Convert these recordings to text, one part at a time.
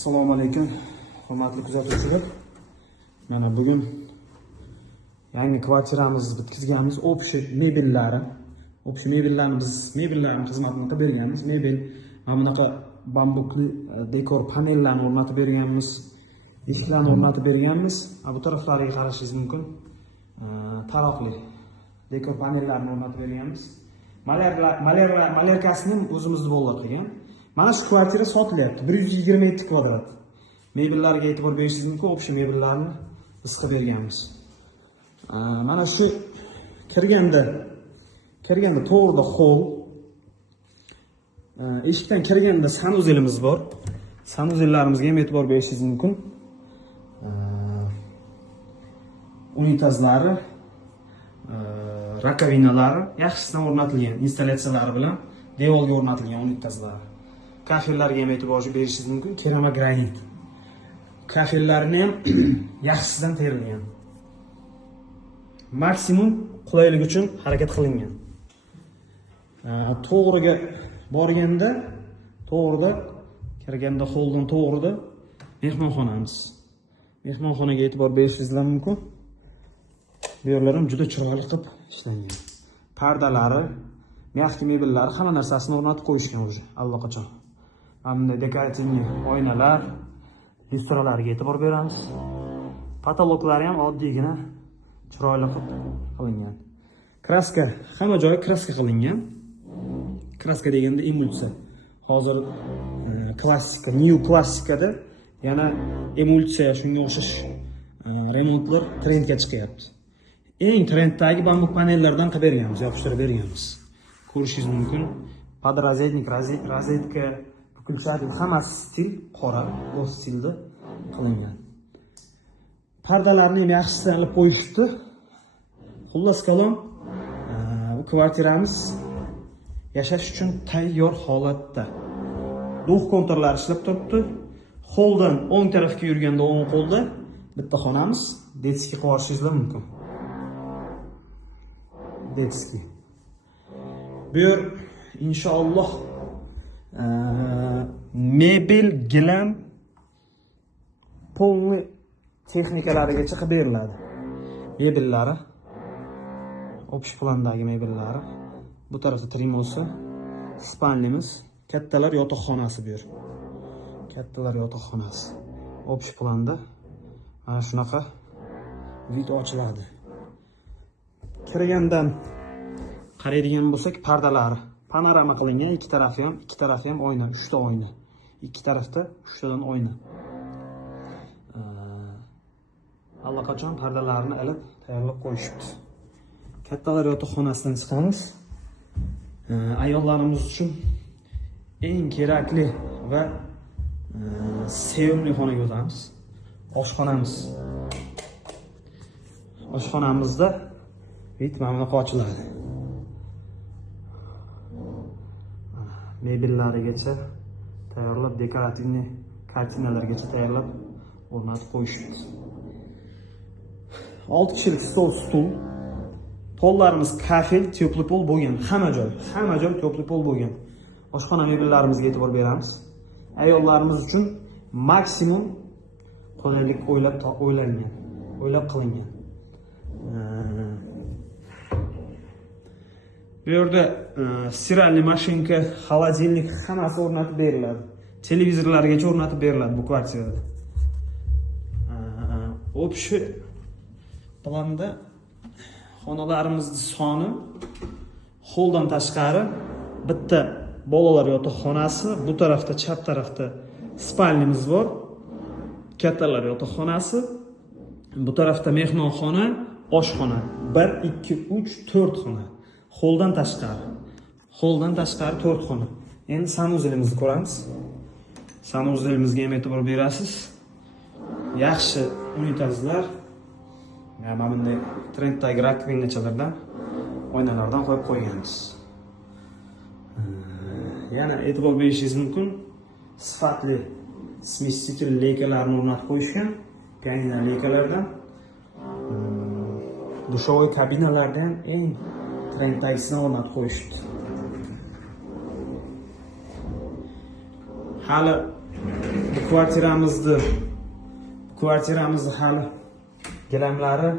Assalomu alaykum, hurmatli kuzatuvchilar. Mana bugun yangi kvartiramizni bitkazganmiz. Общий mebellarni biz mebellarni xizmatini qilib berganmiz. Mebel mana bunaqa bambukli dekor panellarni o'rnatib berganmiz. Eshiklarni o'rnatib berganmiz. Bu taraflariga qarashingiz mumkin. Taroqli dekor panellarni o'rnatib berganmiz. Malerkasini o'zimiz bog'lab qilgan. Mana shu kvartira sotilyapti. 127 kvadrat. Mebellarga e'tibor berishingiz mumkin. Общий mebellarni biz qilib berganmiz. Mana shu kirganda to'g'rida hol. Eshikdan kirganda sanuzelimiz bor. Sanuzellarimizga ham e'tibor berishingiz mumkin. Unitazlari, rakovinalari yaxshisidan o'rnatilgan, installyatsiyalari bilan devorga o'rnatilgan unitazlar. Kafellarga ham e'tibor berishingiz mumkin. Keramogranit. Kafellarni ham yaxshisidan terilgan. Maksimum qulaylik uchun harakat qilingan. To'g'riga borganda, to'g'rida kirganda holdan to'g'rida mehmonxonamiz. Mehmonxonaga e'tibor berishingiz mumkin. Bu yerlar ham juda chiroyli qilib ishlangan. Pardalari, mягкий mebellari, hamma narsasini o'rnatib qo'yishgan o'zi allaqachon. Hamda dekorativniy oynalar, lyustralarga e'tibor beramiz. Patoloklari ham oddiygina chiroyli qilib qilingan. Kraska, hamma joyi kraska qilingan. Kraska deganda emulsiya. Hozir klassika, new klassikada yana emulsiya shunga o'xshash remontlar trendga chiqyapti. Eng trenddagi bambuk panellardan qilib berganmiz, yopishtirib berganmiz. Ko'rishingiz mumkin. Podrazednik, rozetka, bukulchalik hammasi stil qora, bu stilda qilingan. Pardalarni ham yaxshisidan olib qo'yishdi. Xullas kalom, bu kvartiramiz yashash uchun tayyor holatda. Duh konturlari ishlab turibdi. Holdan o'ng tarafga yurganda o'ng qo'lda bitta xonamiz, detskiy qilib olishingiz mumkin. Detskiy. Bu yer inshaalloh mebel, gilam, polni texnikalarigacha qilib beriladi. Mebellari, общий plandagi mebellari. Bu tarafda trimosi, spalnimiz, kattalar yotoqxonasi bu yer. Kattalar yotoqxonasi. Общий planda mana shunaqa vid ochiladi. Kirgandan qaraydigan bo'lsak, pardalari panorama qilingan, ikki tarafi ham oyna, 3 ta oyna. Ikki tarafda 3 tadan oyna. Allaqachon pardalarni olib tayyorlab qo'yishibdi. Kattalar yotoqxonasidan chiqamiz. Ayollarimiz uchun eng kerakli va sevimli xonaga o'tamiz. Oshxonamiz. Oshxonamizda mana bunaqa ochiladi. Mebellarigacha tayyorlab, dekorativniy kartinalargacha tayyorlab o'rnatib qo'yishibdi. 6 kishilik stol, stul. Pollarimiz kafel, tepli pol bo'lgan. Hamma joy tepli pol bo'lgan. Oshxona mebellarimizga e'tibor beramiz. Ayollarimiz uchun maksimum qulaylik o'ylab qilingan. Bu yerda stiralniy mashinka, xolodilnik hammasi o'rnatib beriladi. Televizorlargacha o'rnatib beriladi bu kvartirada. Общий planda xonalarimizning soni holdan tashqari bitta bolalar yotoqxonasi, bu tarafda chap tarafda spalnimiz bor. Kattalar yotoqxonasi, bu tarafda mehmonxona, oshxona. 1, 2, 3, 4 xona. Holdan tashqari 4 xona. Endi sanuzelimizni ko'ramiz. Sanuzelimizga ham e'tibor berasiz. Yaxshi unitazlar. Mana bunday trenddagi rakovinachalardan, oynalardan qo'yib qo'yganmiz. Yana e'tibor berishingiz mumkin. Sifatli smestitel leykalarni o'rnatib qo'yishgan. Pianino leykalardan. Dushovoy kabinalardan eng trenddagisini o'rnatib qo'yishdi. Hali bu kvartiramizni hali gilamlari,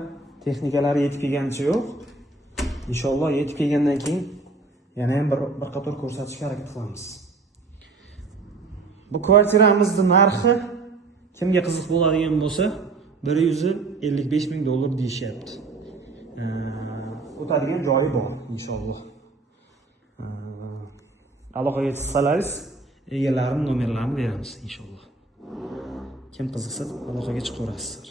texnikalari yetib kelganicha yo'q. Inshaalloh yetib kelgandan keyin yana ham bir qator ko'rsatishga harakat qilamiz. Bu kvartiramizning narxi kimga qiziq bo'ladigan bo'lsa, $155,000 deyishyapti. O'tadigan joyi bor inshaalloh. Aloqaga chiqsalaringiz, egalarining nomerlarini beramiz inshaalloh. Kim qiziqsa aloqaga chiqaverasizlar.